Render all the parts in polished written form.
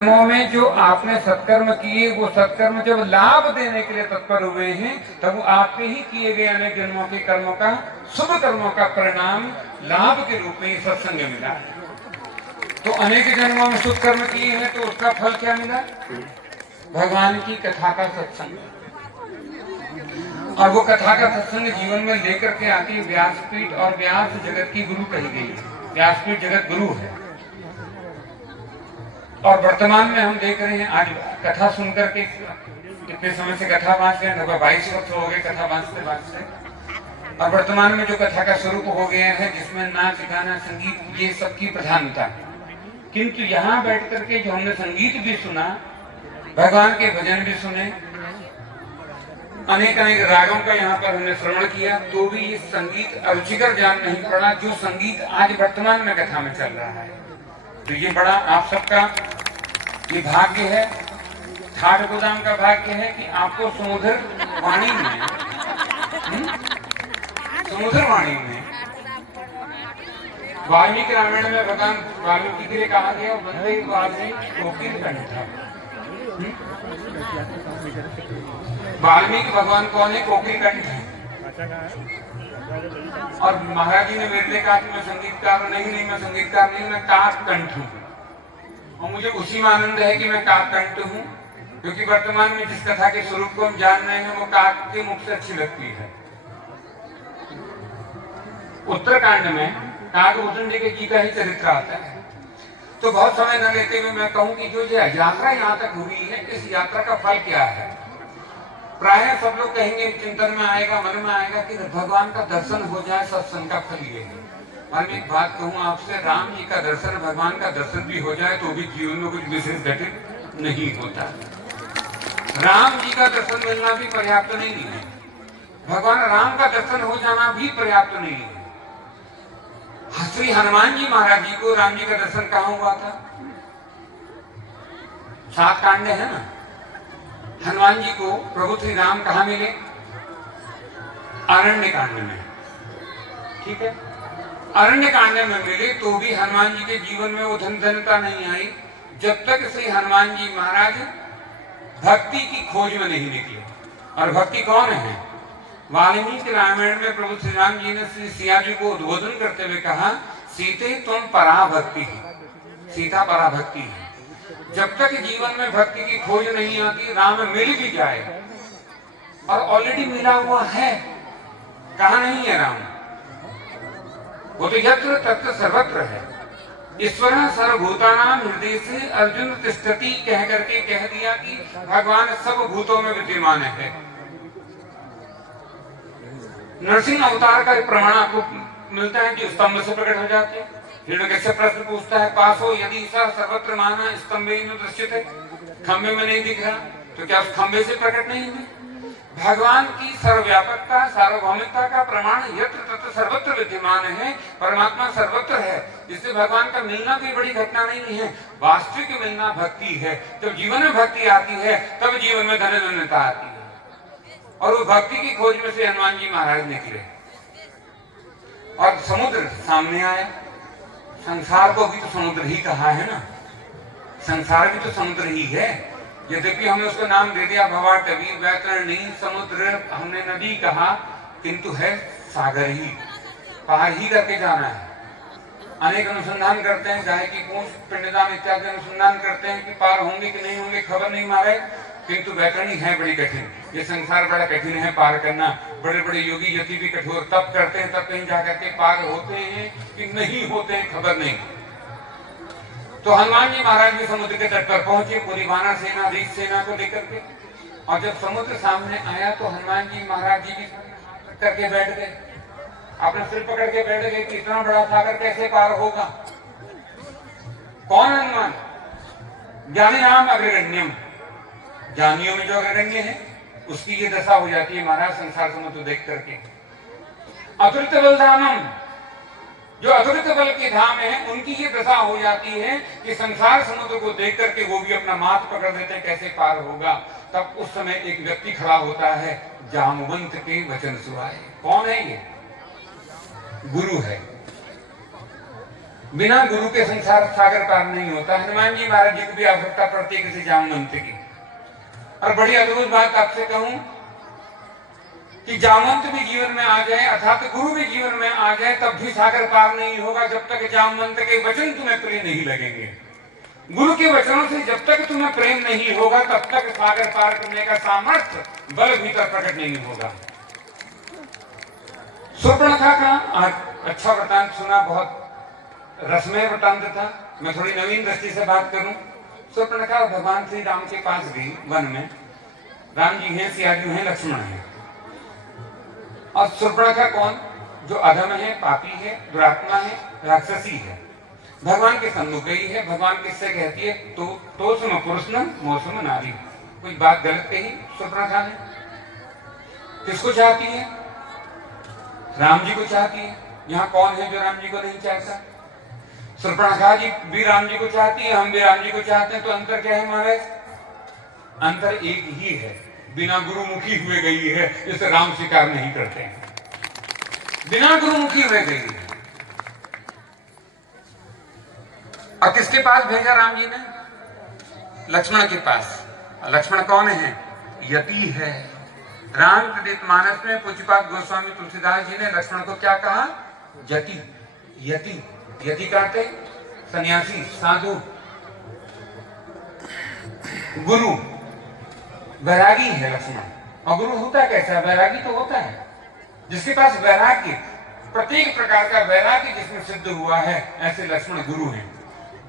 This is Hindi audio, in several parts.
कर्मों में जो आपने सत्कर्म किए, वो सत्कर्म जब लाभ देने के लिए तत्पर हुए हैं, तब वो आपके ही किए गए अनेक जन्मों के कर्मों का, शुभ कर्मों का परिणाम लाभ के रूप में सत्संग मिला। तो अनेक जन्मों में शुभ कर्म किए हैं, तो उसका फल क्या मिला? भगवान की कथा का सत्संग। और वो कथा का सत्संग जीवन में लेकर के आती है व्यासपीठ, और व्यास जगत की गुरु कही गई है। व्यासपीठ जगत गुरु है। और वर्तमान में हम देख रहे हैं, आज कथा सुनकर के कितने समय से कथा बांट रहे हैं, लगभग 22 वर्ष हो गए कथा बांटते बांटते। और वर्तमान में जो कथा का स्वरूप हो गया है, जिसमें नाच गाना संगीत ये सबकी प्रधानता है। किंतु यहाँ बैठ करके जो हमने संगीत भी सुना, भगवान के भजन भी सुने, अनेक अनेक रागों का यहाँ पर हमने श्रवण किया, तो भी ये संगीत अरुचिकर जान नहीं पड़ा जो संगीत आज वर्तमान में कथा में चल रहा है। तो ये बड़ा आप सबका ये भाग्य है, ठाट गोदाम का भाग्य है कि आपको समुद्र वाणी में, समुद्र वाणी में वाल्मीकि रामायण में भगवान वाल्मीकि के लिए कहा गया, वंदे वाल्मीकि कोकिल कंठ। वाल्मीकि भगवान कौन है? कोकिल कंठ है। और महाराज जी ने मेरे लिए कहा कि मैं संगीतकार नहीं, मैं संगीतकार नहीं, मैं काक कंठ हूँ। और मुझे उसी में आनंद है कि मैं काक कंठ हूँ, क्योंकि वर्तमान में जिस कथा के स्वरूप को हम जान रहे हैं, वो काक के मुख से अच्छी लगती है। उत्तरकांड में काकभूषण जी का ही चरित्र आता है। तो बहुत समय न लेते हुए मैं कहूँ कि जो यात्रा यहाँ तक हुई है, इस यात्रा का फल क्या है? प्राय सब लोग कहेंगे, चिंतन में आएगा, मन में आएगा कि भगवान का दर्शन हो जाए, सत्संग का फल ये है। और मैं एक बात कहूँ आपसे, राम जी का दर्शन, भगवान का दर्शन भी हो जाए तो भी जीवन में कुछ विशेष घटित नहीं होता। राम जी का दर्शन मिलना भी पर्याप्त नहीं है, भगवान राम का दर्शन हो जाना भी पर्याप्त नहीं है। श्री हनुमान जी महाराज जी को राम जी का दर्शन कहाँ हुआ था? 7 कांड है ना। हनुमान जी को प्रभु श्री राम कहाँ मिले? अरण्य कांड में। ठीक है, अरण्य कांड में मिले, तो भी हनुमान जी के जीवन में वो धन्यता नहीं आई जब तक श्री हनुमान जी महाराज भक्ति की खोज में नहीं निकले। और भक्ति कौन है? वाल्मीकि रामायण में प्रभु श्री राम जी ने श्री सिया जी को उद्बोधन करते हुए कहा, सीते तुम पराभक्ति, सीता पराभक्ति है। जब तक जीवन में भक्ति की खोज नहीं आती, राम मिल भी जाए, और ऑलरेडी मिला हुआ है, कहाँ नहीं है राम? वो तो यत्र तत्र सर्वत्र है। ईश्वर सर्वभूतानां हृदय से अर्जुन तिष्ठति कह करके कह दिया कि भगवान सब भूतों में विद्यमान है। नरसिंह अवतार का प्रमाण आपको मिलता है कि स्तंभ से प्रकट हो जाते हैं। हिरण्यकश्यप प्रश्न पूछता है, पासो यदि सा सर्वत्र माना स्तंभे न दृश्यते, खंबे में नहीं दिख रहा, तो क्या उस खंबे से प्रकट नहीं है? भगवान की सर्वव्यापकता, सार्वभौमिकता का प्रमाण यत्र तत्र सर्वत्र विद्यमान है। परमात्मा सर्वत्र है, इससे भगवान का मिलना कोई बड़ी घटना नहीं है। वास्तविक मिलना भक्ति है। जब जीवन में भक्ति आती है, तब जीवन में धन्यता आती है। और वो भक्ति की खोज में से हनुमान जी महाराज निकले, और समुद्र सामने आया। संसार को भी तो समुद्र ही कहा है ना, संसार भी तो समुद्र ही है। यद्यपि हमने उसको नाम दे दिया भवाटवी, वैतरणी, समुद्र, हमने नदी कहा, किंतु है सागर ही, पार ही करके जाना है। अनेक अनुसंधान करते हैं, चाहे कि पूछ पिंडदान इत्यादि अनुसंधान करते हैं कि पार होंगे कि नहीं होंगे, खबर नहीं मारे, किंतु वैतरणी है बड़ी कठिन। ये संसार बड़ा कठिन है पार करना। बड़े बड़े योगी यति भी कठोर तप करते हैं, तब कहीं जाकर के पार होते हैं कि नहीं होते हैं, खबर नहीं। तो हनुमान जी महाराज भी समुद्र के तट पर पहुंचे, पूरी वानर सेना, रीछ सेना को लेकर के। और जब समुद्र सामने आया, तो हनुमान जी महाराज जी भी करके बैठ गए, अपने सिर पकड़ के बैठ गए कि इतना बड़ा सागर कैसे पार होगा। कौन हनुमान? ज्ञानी नाम अग्रगण्यम, ज्ञानियों में जो अग्रगण्य है उसकी ये दशा हो जाती है महाराज संसार समुद्र देख करके। अतुलित बलधामम, जो अतुलित बल के धाम है, उनकी ये दशा हो जाती है कि संसार समुद्र को देख करके वो भी अपना माथ पकड़ देते हैं, कैसे पार होगा। तब उस समय एक व्यक्ति खड़ा होता है, जामवंत के वचन सुहाए। कौन है ये? गुरु है। बिना गुरु के संसार सागर पार नहीं होता। हनुमान जी महाराज जी को भी आवश्यकता पड़ती है किसी जामवंत की। और बड़ी अद्भुत बात आपसे कहूं कि जामवंत भी जीवन में आ जाए अर्थात गुरु भी जीवन में आ जाए तब भी सागर पार नहीं होगा जब तक जामवंत के वचन तुम्हें प्रिय नहीं लगेंगे। गुरु के वचनों से जब तक तुम्हें प्रेम नहीं होगा तब तक सागर पार करने का सामर्थ्य बल भीतर प्रकट नहीं होगा। शूर्पणखा का आज अच्छा वृतांत सुना, बहुत रसमय वृतांत था। मैं थोड़ी नवीन दृष्टि से बात करूं। शूर्पणखा भगवान श्री राम के पास गई वन में। राम जी हैं, सिया जी हैं, लक्ष्मण है। और शूर्पणखा कौन? जो अधम है, पापी है, दुरात्मा है, राक्षसी है। भगवान के सम्मुख गई है। भगवान किससे कहती है? तो सुनो पुरुष न मोसम नारी। कोई बात गलत कही शूर्पणखा ने? किसको चाहती है? राम जी को चाहती है। यहाँ कौन है जो राम जी को नहीं चाहता? शूर्पणखा जी भी राम जी को चाहती है, हम भी राम जी को चाहते हैं। तो अंतर क्या है महाराज? अंतर एक ही है, बिना गुरुमुखी हुए गई है, इसे राम स्वीकार नहीं करते हैं। बिना गुरुमुखी हुए गई है। और किसके पास भेजा राम जी ने? लक्ष्मण के पास। लक्ष्मण कौन है? यति है। रामचरितमानस में पूज्यपाद गोस्वामी तुलसीदास जी ने लक्ष्मण को क्या कहा? जति, यति। यति कहते सन्यासी, साधु। गुरु वैरागी है लक्ष्मण। और गुरु होता कैसा? वैरागी तो होता है जिसके पास वैराग्य, प्रत्येक प्रकार का वैराग्य जिसमें सिद्ध हुआ है, ऐसे लक्ष्मण गुरु हैं।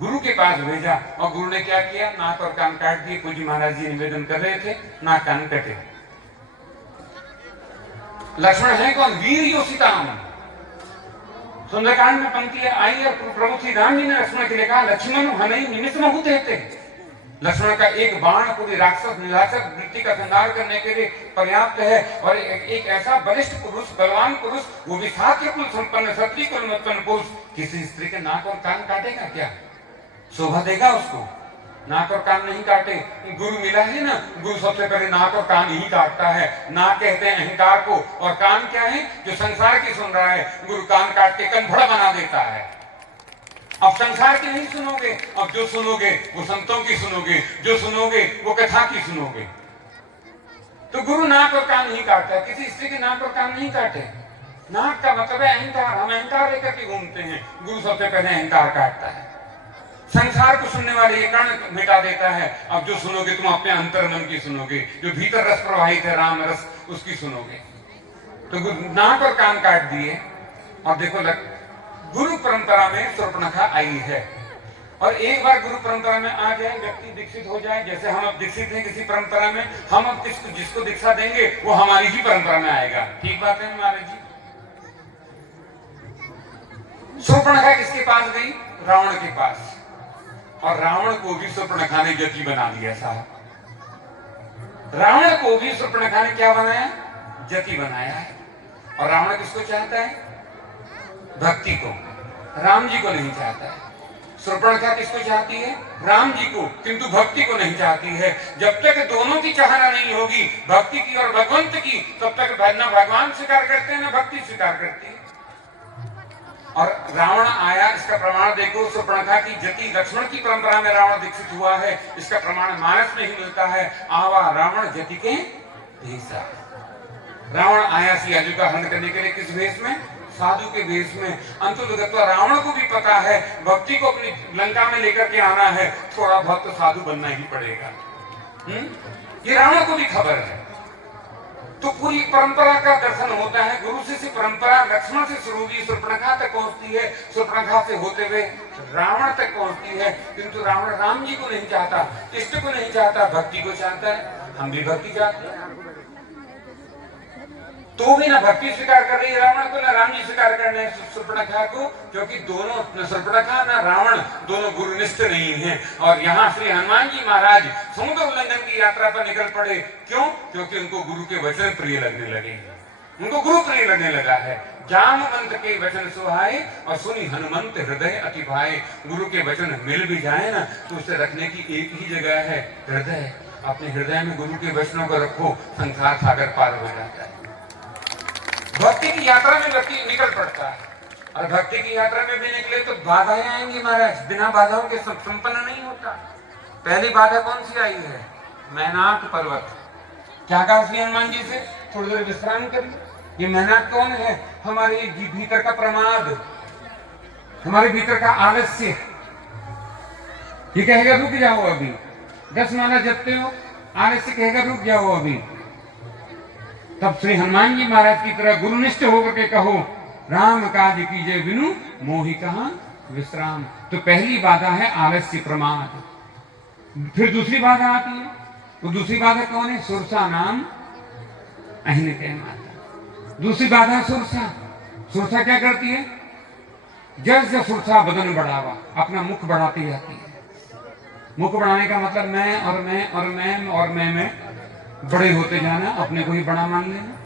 गुरु के पास भेजा और गुरु ने क्या किया? नाक और कान काट दिए। पूज्य महाराज जी निवेदन कर रहे थे, नाक कान कटे। लक्ष्मण है कौन? वीर योषिताम। सुंदरकांड में पंक्ति आई और प्रभु श्री राम जी ने लक्ष्मण के लिए कहा, लक्ष्मण हनई निमित्त महु देते। लक्ष्मण का एक बाण पूरी राक्षस निराशक वृत्ति का संहार करने के लिए पर्याप्त है। और एक ऐसा बलिष्ठ पुरुष, बलवान पुरुष, वो भी क्षत्रिय कुल संपन्न, क्षत्रिय कुल में उत्पन्न पुरुष किसी स्त्री के नाक और कान काटेगा क्या? शोभा देगा उसको? नाक और कान नहीं काटे। गुरु मिला है ना, गुरु सबसे पहले नाक और कान ही काटता है। नाक कहते हैं अहंकार को, और कान क्या है? जो संसार की सुन रहा है। गुरु कान काट के कन्फड़ा बना देता है। अब संसार की नहीं सुनोगे, अब जो सुनोगे वो संतों की सुनोगे, जो सुनोगे वो कथा की सुनोगे। तो गुरु नाक और कान नहीं काटता, किसी स्त्री के नाक और कान नहीं काटे। नाक का मतलब है अहंकार, हम अहंकार लेकर के घूमते हैं। गुरु सबसे पहले अहंकार काटता है। संसार को सुनने वाले ये कर्ण मिटा देता है। अब जो सुनोगे तुम अपने अंतर मन की सुनोगे, जो भीतर रस प्रवाहित है राम रस, उसकी सुनोगे। तो नाक और कान काट दिए। और देखो गुरु परंपरा में शूर्पणखा आई है। और एक बार गुरु परंपरा में आ जाए, व्यक्ति दीक्षित हो जाए, जैसे हम अब दीक्षित हैं किसी परंपरा में, हम अब जिसको दीक्षा देंगे वो हमारी ही परंपरा में आएगा। ठीक बात है महाराज जी? शूर्पणखा किसके पास गई? रावण के पास। और रावण को भी शूर्पणखा ने जति बना दिया साहब। रावण को भी शूर्पणखा ने क्या बनाया? जति बनाया है। और रावण किसको चाहता है? भक्ति को। राम जी को नहीं चाहता है। शूर्पणखा किसको चाहती है? राम जी को, किंतु भक्ति को नहीं चाहती है। जब तक दोनों की चाहना नहीं होगी, भक्ति की और भगवंत की, तब तक न भगवान स्वीकार करते हैं न भक्ति स्वीकार करती है। और रावण आया, इसका प्रमाण देखो। शूर्पणखा की जति लक्ष्मण की परंपरा में रावण दीक्षित हुआ है, इसका प्रमाण मानस में ही मिलता है। आवा रावण जति के भेषा। रावण आया सिया जी का हरण करने के लिए किस भेष में? साधु के भेष में। अंततः रावण को भी पता है भक्ति को अपनी लंका में लेकर के आना है, थोड़ा बहुत तो साधु बनना ही पड़ेगा। ये रावण को भी खबर है। तो पूरी परंपरा का दर्शन होता है। गुरु से परंपरा लक्ष्मण से शुरू हुई, शूर्पणखा तक पहुंचती है, शूर्पणखा से होते हुए रावण तक पहुंचती है। किंतु रावण राम जी को नहीं चाहता, इष्ट को नहीं चाहता, भक्ति को चाहता है। हम भी भक्ति चाहते हैं, तो भी ना भक्ति स्वीकार कर रही है रावण को, ना राम जी स्वीकार कर रहे हैं शूर्पणखा को, क्योंकि दोनों, न शूर्पणखा ना रावण, दोनों गुरुनिष्ठ नहीं हैं। और यहाँ श्री हनुमान जी महाराज समुद्र उल्लंघन की यात्रा पर निकल पड़े। क्यों? क्योंकि उनको गुरु के वचन प्रिय लगने लगे, उनको गुरु प्रिय लगने लगा है। जामवंत के वचन सुहाए और सुनी हनुमंत हृदय अति भाए। गुरु के वचन मिल भी जाए ना, तो उसे रखने की एक ही जगह है, हृदय। अपने हृदय में गुरु के वचनों को रखो, संसार सागर पार हो जाता है। भक्ति की यात्रा में व्यक्ति निकल पड़ता है। और भक्ति की यात्रा में भी निकले तो बाधाएं आएंगी महाराज, बिना बाधाओं के संपन्न नहीं होता। पहली बाधा कौन सी आई है? मैनाक पर्वत। क्या कहा श्री हनुमान जी से? थोड़ी देर विश्राम करिए। ये मैनाक कौन है? हमारे भीतर का प्रमाद, हमारे भीतर का आलस्य। ये कहेगा रुक जाओ अभी, 10 माला जपते हो, आलस्य कहेगा रुक जाओ अभी। तब श्री हनुमान जी महाराज की तरह गुरुनिष्ठ होकर के कहो, राम काज कीजिए बिनु मोहि कहां विश्राम। तो पहली बाधा है आलस्य प्रमाद। फिर दूसरी बाधा आती है, तो दूसरी बाधा कौन है? सुरसा नाम अहिन के माता। दूसरी बाधा सुरसा। सुरसा क्या करती है? जैसे सुरसा बदन बढ़ावा, अपना मुख बढ़ाती जाती है। मुख बढ़ाने का मतलब मैं और मैं और मैं और मैं में बड़े होते जाना, अपने को ही बड़ा मान लेना।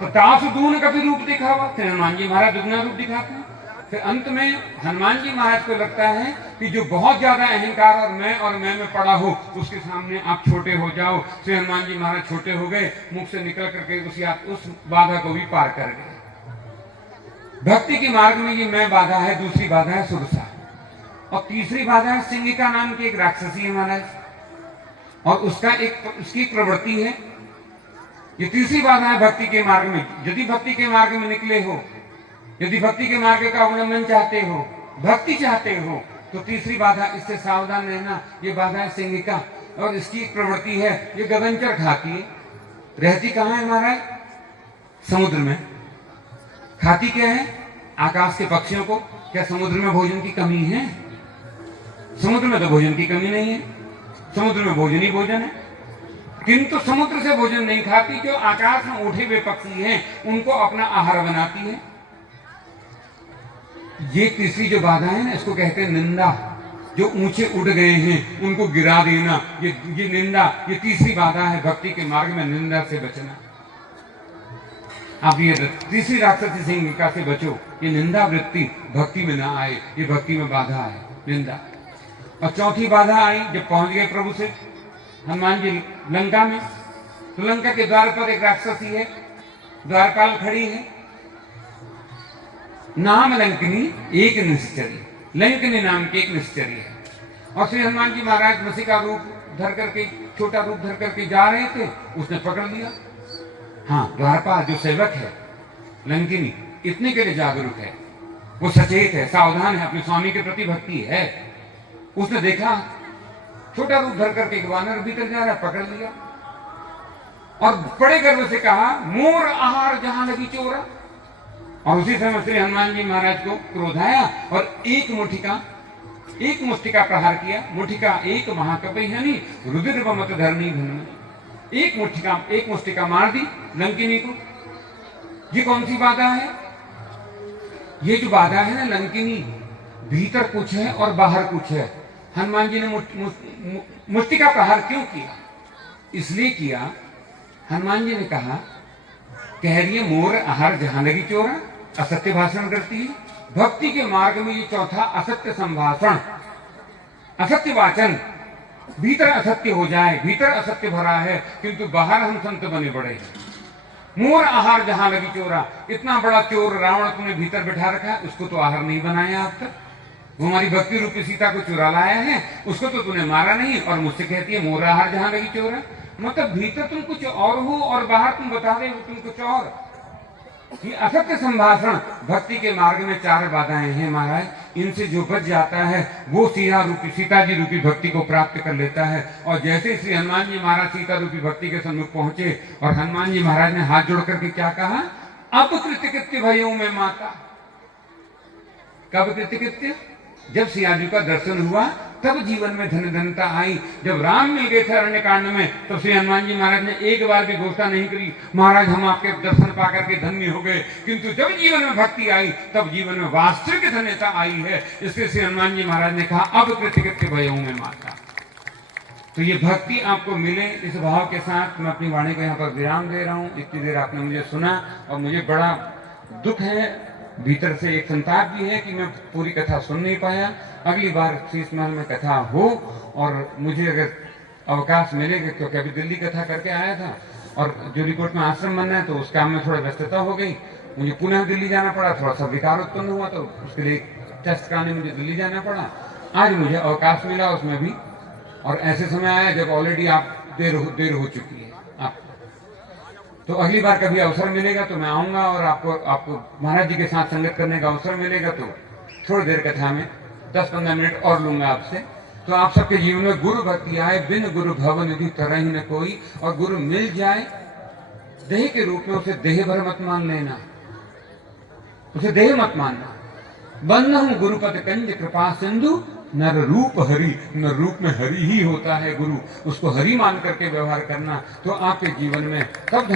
तो तासु दून कभी रूप दिखावा, फिर हनुमान जी महाराज दुगना रूप दिखाते हैं। फिर अंत में हनुमान जी महाराज को लगता है कि जो बहुत ज्यादा अहंकार और मैं में पड़ा हो, उसके सामने आप छोटे हो जाओ। श्री हनुमान जी महाराज छोटे हो गए, मुख से निकल करके उस बाधा को भी पार कर गए। भक्ति के मार्ग में ये मैं बाधा है, दूसरी बाधा है सुरसा, और तीसरी बाधा है सिंगिका नाम की एक राक्षसी है महाराज, और उसकी प्रवृत्ति है। ये तीसरी बाधा है भक्ति के मार्ग में। यदि भक्ति के मार्ग में निकले हो, यदि भक्ति के मार्ग का अवलंबन चाहते हो, भक्ति चाहते हो, तो तीसरी बाधा, इससे सावधान रहना। ये बाधा है सिंगिका, और इसकी एक प्रवृत्ति है, ये गगनचर खाती है। रहती कहाँ है महाराज? समुद्र में। खाती क्या है? आकाश के पक्षियों को। क्या समुद्र में भोजन की कमी है? समुद्र में तो भोजन की कमी नहीं है, समुद्र में भोजन ही भोजन है। किंतु समुद्र से भोजन नहीं खाती, जो आकाश में उठे हुए पक्षी हैं उनको अपना आहार बनाती है। ये तीसरी जो बाधा है ना, इसको कहते हैं निंदा। जो ऊंचे उड़ गए हैं उनको गिरा देना, ये निंदा, ये तीसरी बाधा है भक्ति के मार्ग में, निंदा से बचना। आप ये तीसरी राक्षसी सिंगिका से बचो, ये निंदा वृत्ति भक्ति में ना आए, ये भक्ति में बाधा है, निंदा। और चौथी बाधा आई जब पहुंच गए प्रभु से हनुमान जी लंका में, तो लंका के द्वार पर एक राक्षसी है, द्वारपाल खड़ी है, नाम लंकिनी एक निश्चरी। लंकिनी नाम की एक निश्चरी है। और श्री हनुमान जी महाराज मसी का रूप धर करके, छोटा रूप धर करके जा रहे थे, उसने पकड़ लिया। हाँ, द्वारपाल जो सेवक है लंकिनी, इतने के लिए जागरूक है, वो सचेत है, सावधान है, अपने स्वामी के प्रति भक्ति है। उसने देखा छोटा रूप धर करके एक वानर भीतर जा रहा है, पकड़ लिया और बड़े गर्व से कहा, मोर आहार जहां लगी चोरा। और उसी समय श्री हनुमान जी महाराज को क्रोध आया और एक मुष्टिका प्रहार किया। मुठिका एक महाकपि हनी रुद्र बमत धरनी धनी। एक मुष्टिका मार दी लंकिनी को। ये कौन सी बाधा है? ये जो बाधा है ना लंकिनी, भीतर कुछ है और बाहर कुछ है। हनुमान जी ने मुष्टिका प्रहार क्यों किया? इसलिए किया, हनुमान जी ने कहा, कह रही है मोर आहार जहां लगी चोरा, असत्य भाषण करती है। भक्ति के मार्ग में ये चौथा असत्य संभाषण, असत्य वाचन, भीतर असत्य हो जाए, भीतर असत्य भरा है किंतु बाहर हम संत बने बड़े हैं। मोर आहार जहां लगी चोरा, इतना बड़ा चोर रावण तूने भीतर बैठा रखा है, उसको तो आहार नहीं बनाया अब तक। वो हमारी भक्ति रूपी सीता को चुरा लाया है, उसको तो तूने मारा नहीं, और मुझसे कहती है मोर आहार जहां लगी चोरा। मतलब भीतर तुम कुछ और हो और बाहर तुम बता रहे हो तुम कुछ और। ये असत्य संभाषण भक्ति के मार्ग में चार बाधाएं हैं महाराज। इनसे जो बच जाता है वो सीता जी रूपी भक्ति को प्राप्त कर लेता है। और जैसे श्री हनुमान जी महाराज सीता रूपी भक्ति के सम्मुख पहुंचे और हनुमान जी महाराज ने हाथ जोड़ करके क्या कहा, अब कृत्य भयों में माता। कब कृत्य? जब सिया जी का दर्शन हुआ तब जीवन में धनता आई। जब राम मिल गए थे अरण्य कांड में, तो श्री हनुमान जी महाराज ने एक बार भी घोषणा नहीं करी, महाराज हम आपके दर्शन पाकर के धन्य हो गए। किंतु जब जीवन में भक्ति आई तब जीवन में वास्तविक धन्यता आई है। इसलिए श्री हनुमान जी महाराज ने कहा, अब कृत्य भयों में माता। तो ये भक्ति आपको मिले, इस भाव के साथ मैं अपनी वाणी को यहाँ पर विराम दे रहा हूँ। इतनी देर आपने मुझे सुना और मुझे बड़ा दुख है, भीतर से एक संताप भी है कि मैं पूरी कथा सुन नहीं पाया। अगली बार शीश महल में कथा हो और मुझे अगर अवकाश मिलेगा, क्योंकि अभी दिल्ली कथा करके आया था और जो रिपोर्ट में आश्रम बनना है तो उस काम में थोड़ा व्यस्तता हो गई, मुझे पुनः दिल्ली जाना पड़ा, थोड़ा सा विकार उत्पन्न हुआ तो उसके लिए टेस्ट कराने मुझे दिल्ली जाना पड़ा। आज मुझे अवकाश मिला उसमें भी, और ऐसे समय आया जब ऑलरेडी आप देर हो चुकी है आप। तो अगली बार कभी अवसर मिलेगा तो मैं आऊंगा, और आपको महाराज जी के साथ संगत करने का अवसर मिलेगा तो थोड़ी देर कथा में 10-15 मिनट और लूंगा आपसे। तो आप सबके जीवन में गुरु भक्ति आए, बिन गुरु भव निधि तरह ही न कोई। और गुरु मिल जाए देह के रूप में, उसे देह भर मत मान लेना, उसे देह मत मानना। बंद हूं गुरुपद कंज कृपा सिंधु, नर रूप हरि, न रूप में हरि ही होता है गुरु, उसको हरि मान करके व्यवहार करना। तो आपके जीवन में तब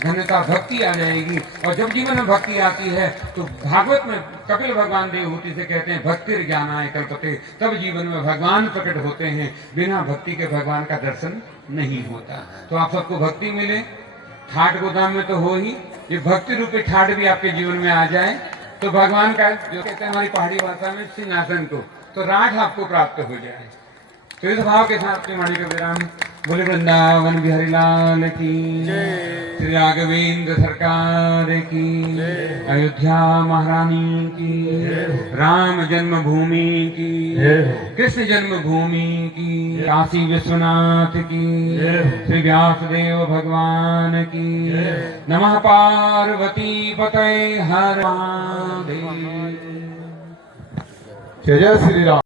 धन्यता भक्ति आ जाएगी। और जब जीवन में भक्ति आती है तो भागवत में कपिल भगवान देवहूति से कहते हैं भक्ति ज्ञानाय कल्पते, तब जीवन में भगवान प्रकट होते हैं। बिना भक्ति के भगवान का दर्शन नहीं होता। तो आप सबको भक्ति मिले, ठाट गोदाम में तो हो ही, ये भक्ति रूपी ठाट भी आपके जीवन में आ जाए तो भगवान का, जो कहते हैं हमारी पहाड़ी भाषा में, सिंहासन को, तो राज आपको प्राप्त हो जाए। तो इस भाव के साथ अपनी वाणी का विराम। बोले वृंदावन बिहारी लाल की, श्री राघवेंद्र सरकार की, अयोध्या महारानी की, राम जन्मभूमि की, कृष्ण जन्मभूमि की, काशी विश्वनाथ की, श्री व्यासदेव भगवान की। नमः पार्वती पतये हर महादेव। जय जय श्री राम।